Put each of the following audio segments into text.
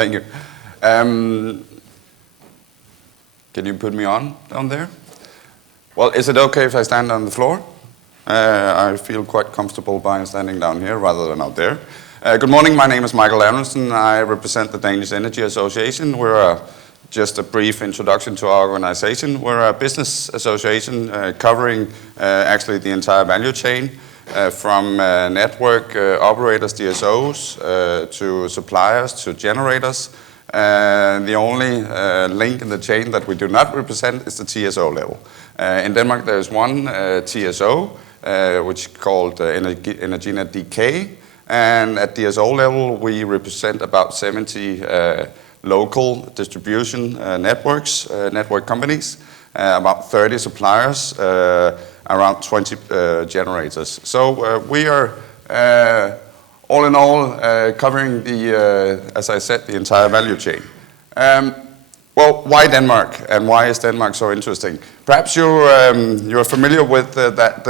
Thank you. Can you put me on down there? Well, is it okay if I stand on the floor? I feel quite comfortable by standing down here rather than out there. Good morning, my name is Michael Arentsen. I represent the Danish Energy Association. We're just a brief introduction to our organization. We're a business association covering actually the entire value chain from network operators, DSOs, to suppliers, to generators. The only link in the chain that we do not represent is the TSO level. In Denmark there is one TSO, which is called Engerati, and at DSO level we represent about 70 local distribution networks, network companies, about 30 suppliers, around 20 generators. So we are all in all covering the, as I said, the entire value chain. Well, why Denmark, and why is Denmark so interesting? Perhaps you're familiar with that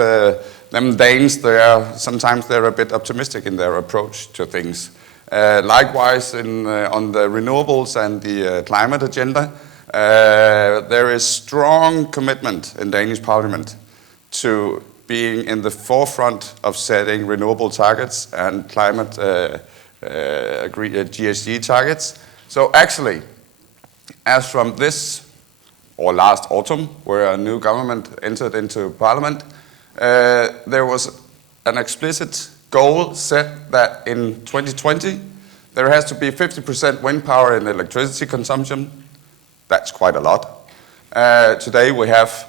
them Danes, sometimes they're a bit optimistic in their approach to things. Likewise, on the renewables and the climate agenda, there is strong commitment in Danish Parliament to being in the forefront of setting renewable targets and climate GHG targets. So actually, as from this or last autumn, where a new government entered into Parliament, there was an explicit goal set that in 2020 there has to be 50% wind power in electricity consumption. That's quite a lot. Today we have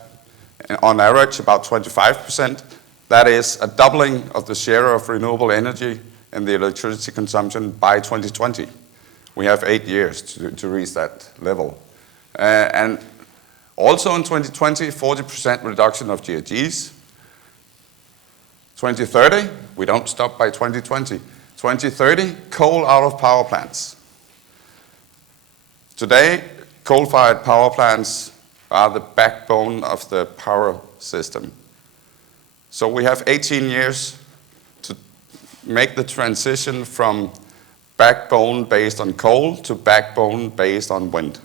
on average about 25%. That is a doubling of the share of renewable energy in the electricity consumption by 2020. We have 8 years to reach that level. And also in 2020, 40% reduction of GHGs. 2030, we don't stop by 2020. 2030, coal out of power plants. Today, coal-fired power plants are the backbone of the power system. So we have 18 years to make the transition from backbone based on coal to backbone based on wind.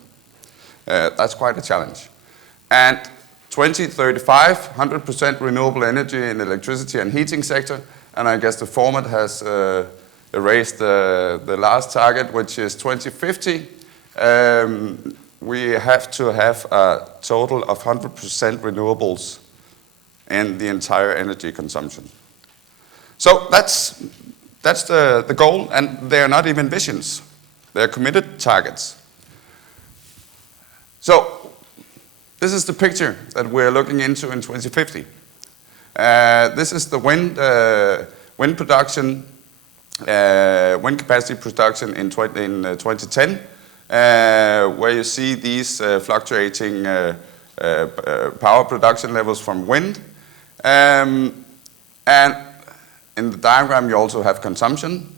That's quite a challenge. And 2035, 100% renewable energy in electricity and heating sector, and I guess the format has erased the last target, which is 2050. We have to have a total of 100% renewables in the entire energy consumption. So that's the goal, and they're not even visions. They're committed targets. So this is the picture that we're looking into in 2050. This is the wind production, wind capacity production in 2010, where you see these fluctuating power production levels from wind. And in the diagram you also have consumption.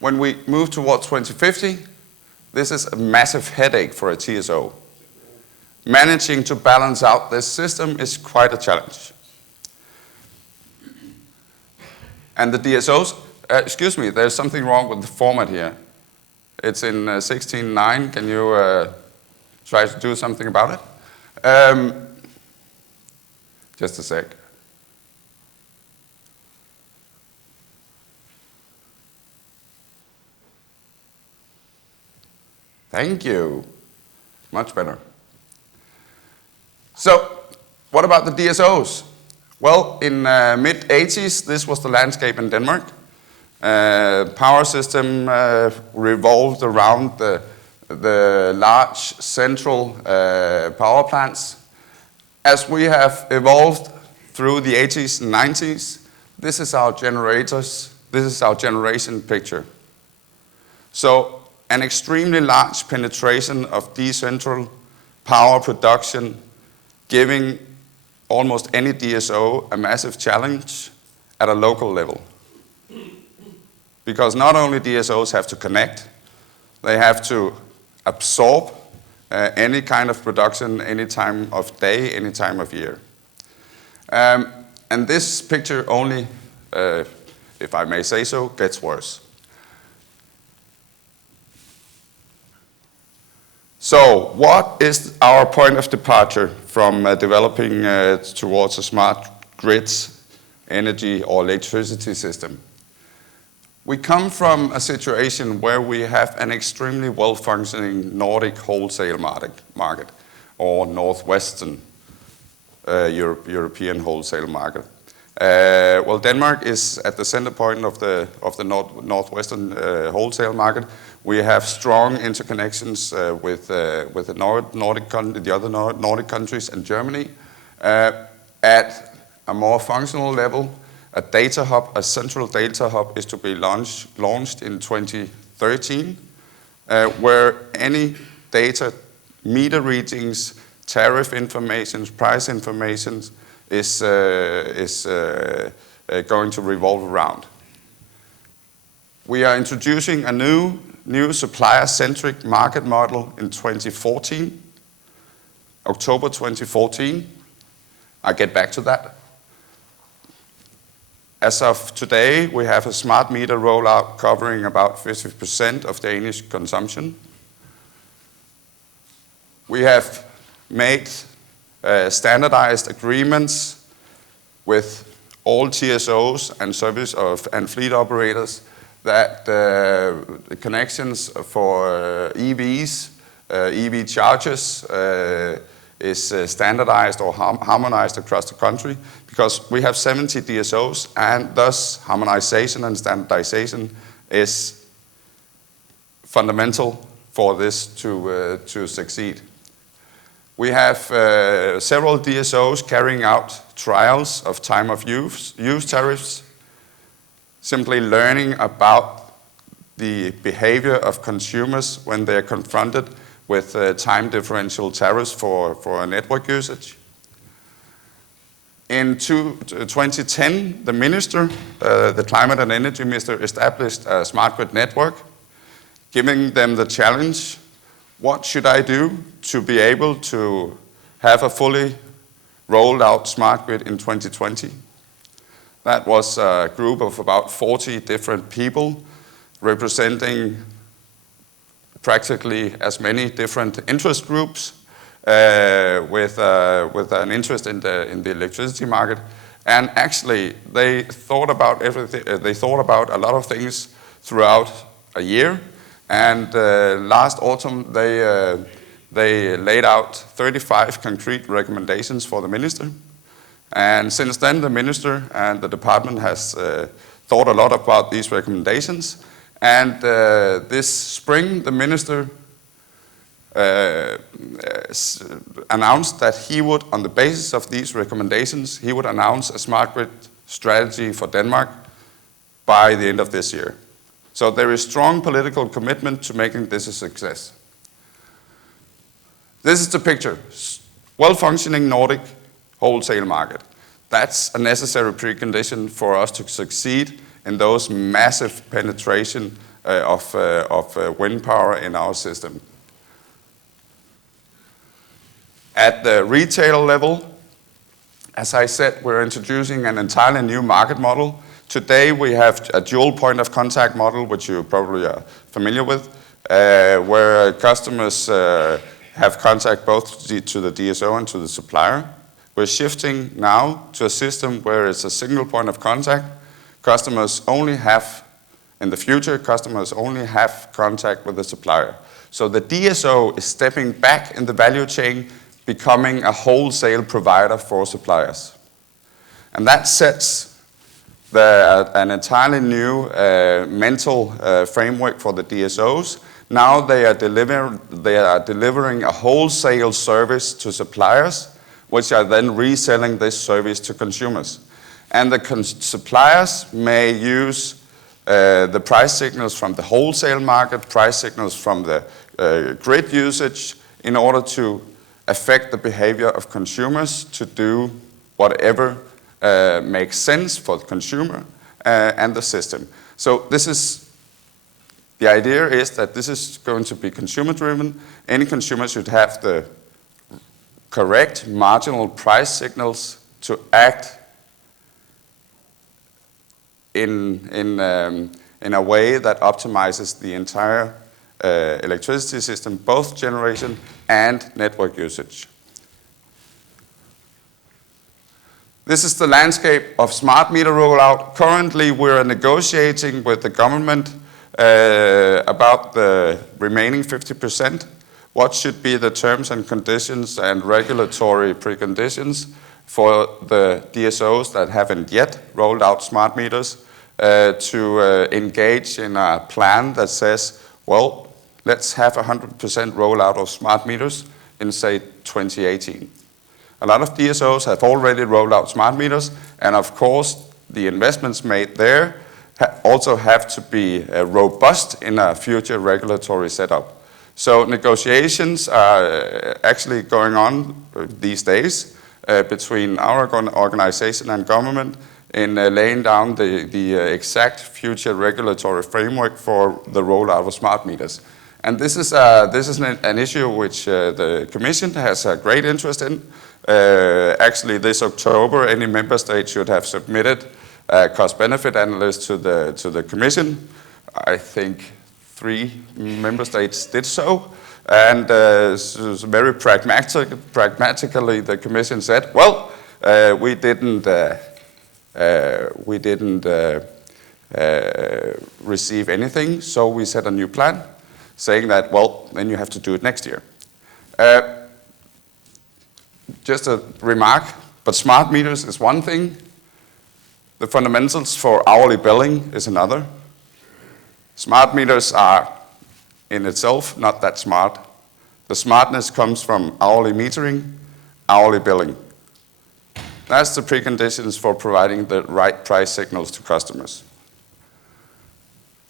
When we move towards 2050, this is a massive headache for a TSO. Managing to balance out this system is quite a challenge. And the DSOs, excuse me, there's something wrong with the format here. It's in 16.9. Can you try to do something about it? Just a sec. Thank you. Much better. So, what about the DSOs? Well, in mid-80s, this was the landscape in Denmark. Power system revolved around the large central power plants. As we have evolved through the 80s and 90s, this is our generation picture. So, an extremely large penetration of decentral power production, giving almost any DSO a massive challenge at a local level. Because not only DSOs have to connect, they have to absorb any kind of production, any time of day, any time of year. And this picture only, if I may say so, gets worse. So what is our point of departure from developing towards a smart grids, energy or electricity system? We come from a situation where we have an extremely well-functioning Nordic wholesale market or Northwestern European wholesale market. Well, Denmark is at the center point of the Northwestern wholesale market. We have strong interconnections with the other Nordic countries and Germany. At a more functional level, a central data hub is to be launched in 2013, where any data, meter readings, tariff information, price information is going to revolve around. We are introducing a new supplier-centric market model in 2014, October 2014. I'll get back to that. As of today, we have a smart meter rollout covering about 50% of Danish consumption. We have made standardized agreements with all DSOs and fleet operators that the connections for EVs, EV chargers is standardized or harmonized across the country, because we have 70 DSOs, and thus harmonization and standardization is fundamental for this to succeed. We have several DSOs carrying out trials of time of use tariffs, simply learning about the behavior of consumers when they are confronted with time differential tariffs for network usage. In 2010, the minister, the climate and energy minister, established a smart grid network, giving them the challenge: what should I do to be able to have a fully rolled out smart grid in 2020? That was a group of about 40 different people representing practically as many different interest groups with an interest in the electricity market. And actually, they thought about everything. They thought about a lot of things throughout a year. And last autumn, they laid out 35 concrete recommendations for the minister. And since then, the minister and the department has thought a lot about these recommendations. And this spring, the minister announced that he would, on the basis of these recommendations, he would announce a smart grid strategy for Denmark by the end of this year. So there is strong political commitment to making this a success. This is the picture. Well-functioning Nordic wholesale market. That's a necessary precondition for us to succeed in those massive penetration of wind power in our system. At the retail level, as I said, we're introducing an entirely new market model. Today we have a dual point of contact model, which you probably are familiar with, where customers have contact both to the DSO and to the supplier. We're shifting now to a system where it's a single point of contact. In the future, customers only have contact with the supplier. So the DSO is stepping back in the value chain, becoming a wholesale provider for suppliers. And that sets an entirely new mental framework for the DSOs. Now they are delivering a wholesale service to suppliers, which are then reselling this service to consumers. And the suppliers may use the price signals from the wholesale market, price signals from the grid usage, in order to affect the behavior of consumers to do whatever makes sense for the consumer and the system. So the idea is that this is going to be consumer driven. Any consumer should have the correct marginal price signals to act in a way that optimizes the entire electricity system, both generation and network usage. This is the landscape of smart meter rollout. Currently, we're negotiating with the government about the remaining 50%. What should be the terms and conditions and regulatory preconditions for the DSOs that haven't yet rolled out smart meters to engage in a plan that says, well, let's have 100% rollout of smart meters in, say, 2018. A lot of DSOs have already rolled out smart meters, and of course, the investments made there also have to be robust in a future regulatory setup. So negotiations are actually going on these days between our organization and government in laying down the exact future regulatory framework for the rollout of smart meters. And this is an issue which the Commission has a great interest in. Actually, this October, any member state should have submitted a cost-benefit analysis to the Commission. I think 3 member states did so. And very pragmatically, the Commission said, well, we didn't receive anything, so we set a new plan, saying that, well, then you have to do it next year. Just a remark, but smart meters is one thing. The fundamentals for hourly billing is another. Smart meters are, in itself, not that smart. The smartness comes from hourly metering, hourly billing. That's the preconditions for providing the right price signals to customers.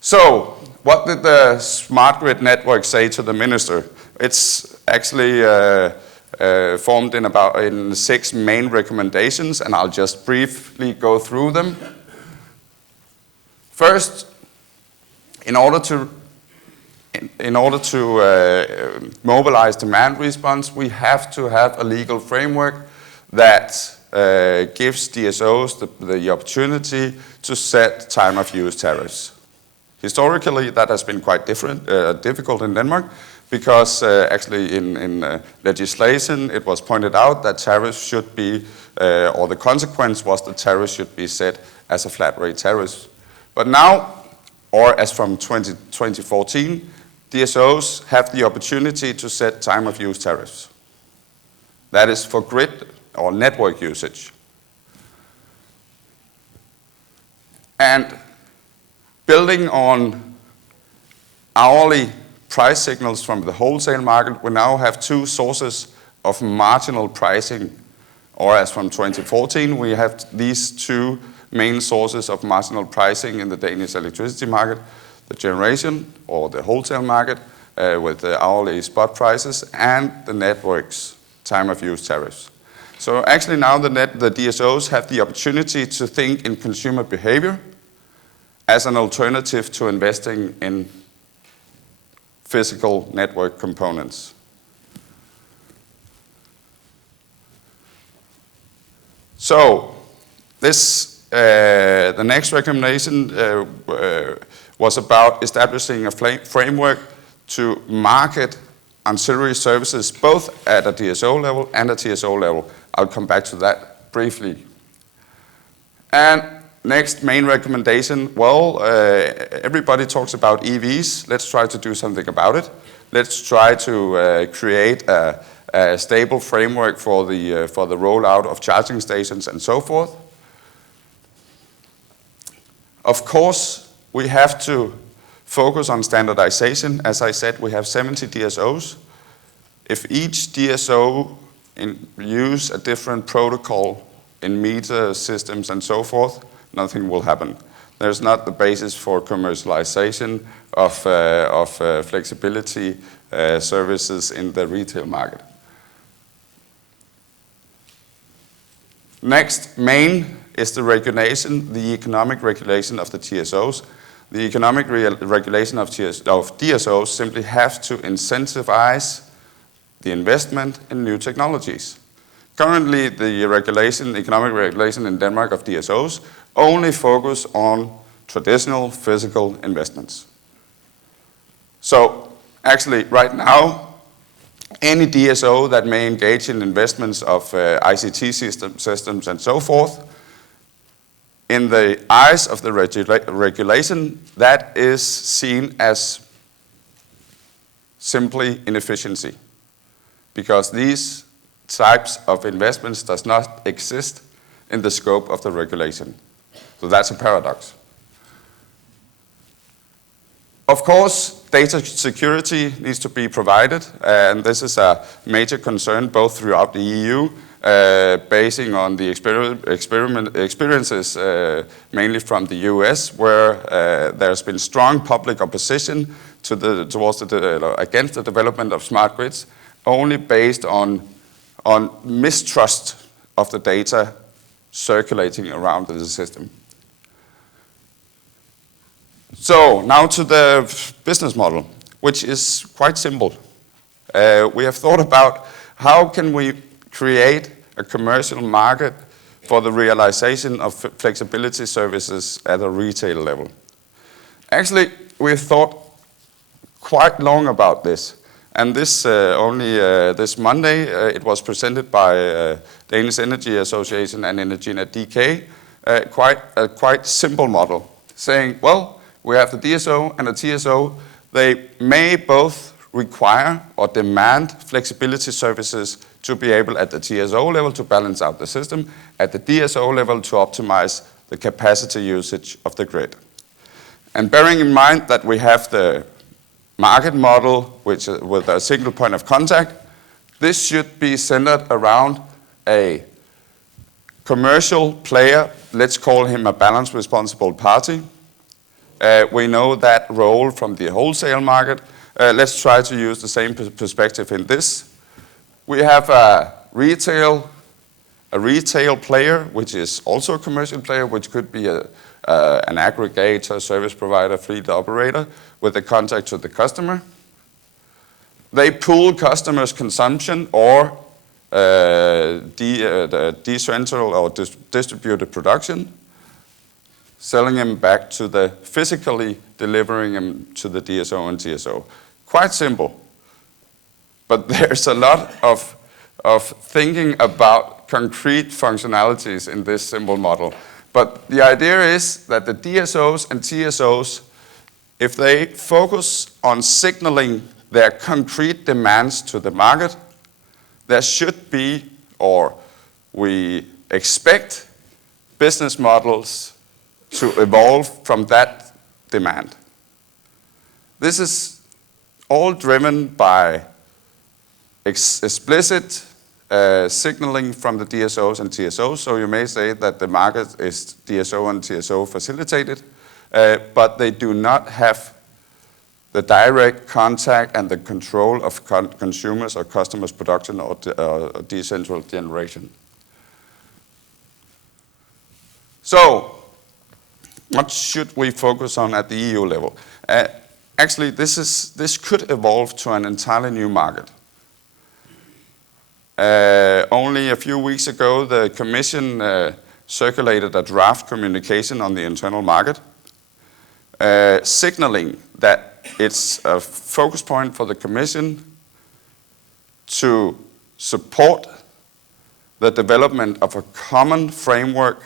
So, what did the smart grid network say to the minister? It's actually formed in 6 main recommendations, and I'll just briefly go through them. First, in order to mobilize demand response, we have to have a legal framework that gives DSOs the opportunity to set time of use tariffs. Historically, that has been quite difficult in Denmark, because actually in legislation it was pointed out that tariffs should be, or the consequence was the tariffs should be set as a flat rate tariff. But now, or as from 2014, DSOs have the opportunity to set time of use tariffs. That is for grid or network usage. And building on hourly price signals from the wholesale market, we now have 2 sources of marginal pricing, or as from 2014, we have these 2 main sources of marginal pricing in the Danish electricity market: the generation or the wholesale market with the hourly spot prices, and the networks time of use tariffs. So actually now the DSOs have the opportunity to think in consumer behavior as an alternative to investing in physical network components. So the next recommendation was about establishing a framework to market ancillary services both at a DSO level and a TSO level. I'll come back to that briefly. And next main recommendation, well, everybody talks about EVs. Let's try to do something about it. Let's try to create a stable framework for the rollout of charging stations and so forth. Of course, we have to focus on standardization. As I said, we have 70 DSOs. If each DSO use a different protocol in meter systems and so forth, nothing will happen. There's not the basis for commercialization of flexibility services in the retail market. Next, main is the regulation, the economic regulation of the TSOs. The economic regulation of DSOs simply has to incentivize the investment in new technologies. Currently, the economic regulation in Denmark of DSOs only focus on traditional physical investments. So Actually, right now, any DSO that may engage in investments of ICT systems and so forth, in the eyes of the regulation, that is seen as simply inefficiency, because these types of investments does not exist in the scope of the regulation. So that's a paradox. Of course, data security needs to be provided, and this is a major concern both throughout the EU, basing on the experiences mainly from the US, where there's been strong public opposition against the development of smart grids, only based on mistrust of the data circulating around the system. So now to the business model, which is quite simple. We have thought about how can we create a commercial market for the realization of flexibility services at a retail level. Actually, we've thought quite long about this. And this this Monday, it was presented by Danish Energy Association and Engerati DK, a quite simple model, saying, well, we have the DSO and the TSO. They may both require or demand flexibility services to be able at the TSO level to balance out the system, at the DSO level to optimize the capacity usage of the grid. And bearing in mind that we have the market model which with a single point of contact, this should be centered around a commercial player, let's call him a balanced responsible party. We know that role from the wholesale market. Let's try to use the same perspective in this. We have a retail player, which is also a commercial player, which could be an aggregator, service provider, fleet operator, with a contact to the customer. They pool customers' consumption or decentral or distributed production, selling them back to the physically delivering them to the DSO and TSO. Quite simple. But there's a lot of thinking about concrete functionalities in this simple model. But the idea is that the DSOs and TSOs, if they focus on signaling their concrete demands to the market, there should be, or we expect, business models to evolve from that demand. This is all driven by explicit signaling from the DSOs and TSOs, so you may say that the market is DSO and TSO facilitated, but they do not have the direct contact and the control of consumers or customers' production or decentral generation. So, what should we focus on at the EU level? Actually, this could evolve to an entirely new market. Only a few weeks ago, the Commission circulated a draft communication on the internal market, signaling that it's a focus point for the Commission to support the development of a common framework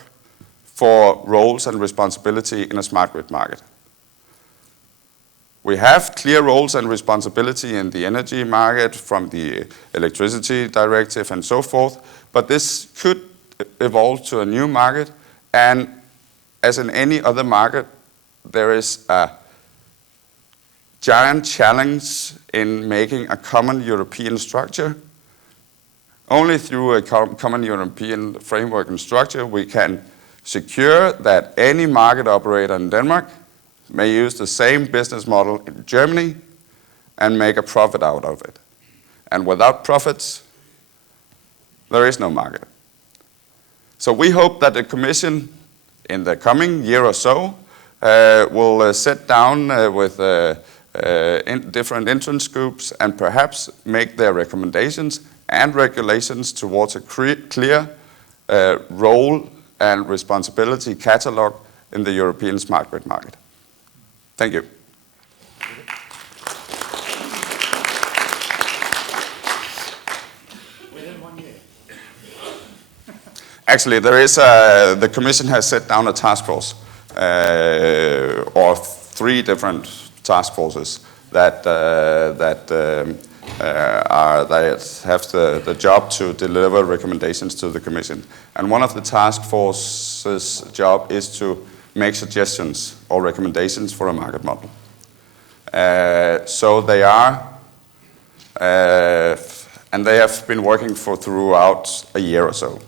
for roles and responsibility in a smart grid market. We have clear roles and responsibility in the energy market from the electricity directive and so forth, but this could evolve to a new market, and as in any other market, there is a giant challenge in making a common European structure. Only through a common European framework and structure we can secure that any market operator in Denmark may use the same business model in Germany and make a profit out of it. And without profits, there is no market. So we hope that the Commission in the coming year or so will sit down with different interest groups and perhaps make their recommendations and regulations towards a clear role and responsibility catalog in the European smart grid market. Thank you. Actually, the Commission has set down a task force, or 3 different task forces that have the job to deliver recommendations to the Commission. And one of the task force's job is to make suggestions or recommendations for a market model. So they are, and they have been working throughout a year or so.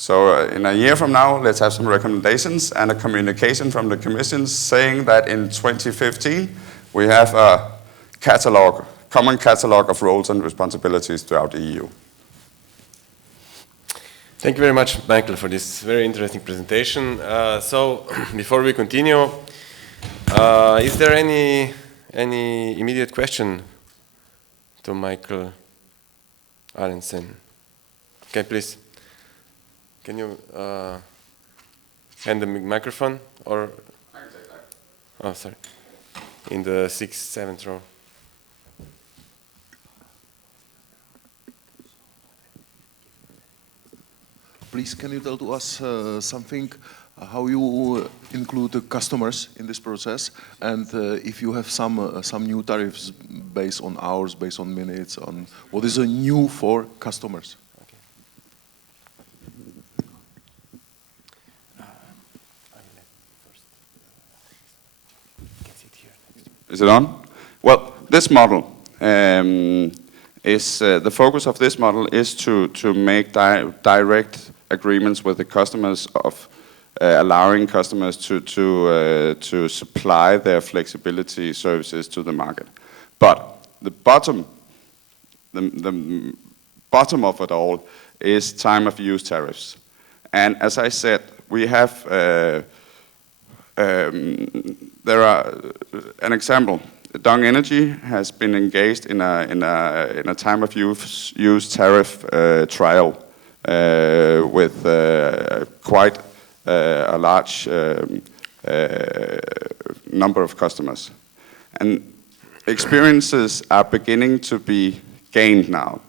So in a year from now, let's have some recommendations and a communication from the Commission saying that in 2015, we have a common catalog of roles and responsibilities throughout the EU. Thank you very much, Michael, for this very interesting presentation. So before we continue, is there any immediate question to Michael Arentsen? Okay, please. Can you hand the microphone, or? I can take that. Oh, sorry. In the 6th, 7th row. Please, can you tell to us something, how you include the customers in this process, and if you have some new tariffs based on hours, based on minutes, on what is new for customers? Is it on? Well, this model is the focus of this model is to make direct agreements with the customers of allowing customers to supply their flexibility services to the market. But the bottom of it all is time of use tariffs. And as I said, we have there are an example. Dong Energy has been engaged in a time of use tariff trial with quite a large number of customers, and experiences are beginning to be gained now.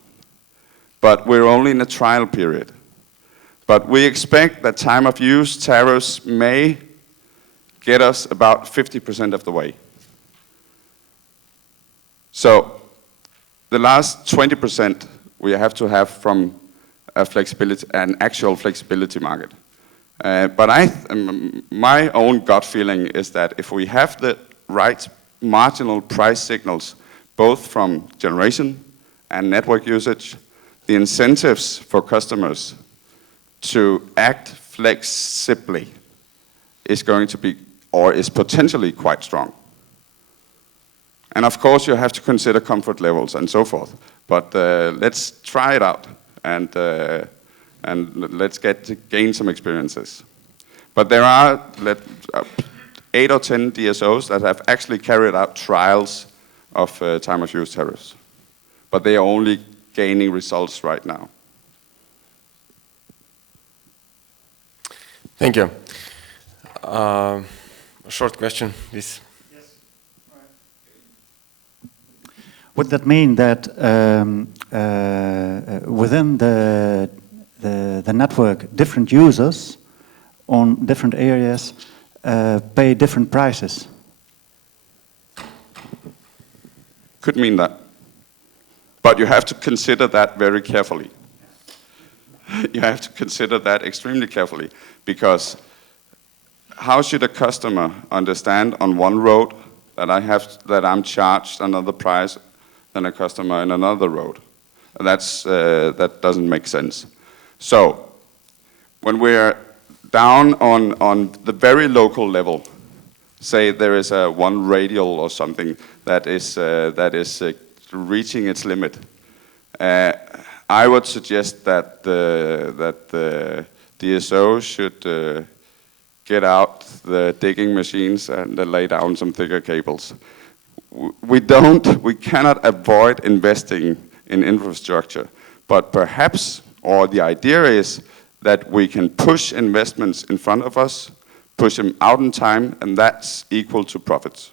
But we're only in a trial period. But we expect that time of use tariffs may get us about 50% of the way. So the last 20% we have to have from an actual flexibility market. But my own gut feeling is that if we have the right marginal price signals, both from generation and network usage, the incentives for customers to act flexibly is going to be, or is potentially quite strong. And of course, you have to consider comfort levels and so forth. But let's try it out, and let's gain some experiences. But there are 8 or 10 DSOs that have actually carried out trials of time of use tariffs. But they are only gaining results right now. Thank you. A short question, please. Yes. Would that mean that within the network, different users on different areas pay different prices? Could mean that. But you have to consider that very carefully. You have to consider that extremely carefully, because how should a customer understand on one road that I'm charged another price than a customer in another road? That doesn't make sense. So when we're down on the very local level, say there is one radial or something that is reaching its limit, I would suggest that the DSO should get out the digging machines and lay down some thicker cables. We cannot avoid investing in infrastructure, but perhaps, or the idea is that we can push investments in front of us, push them out in time, and that's equal to profits.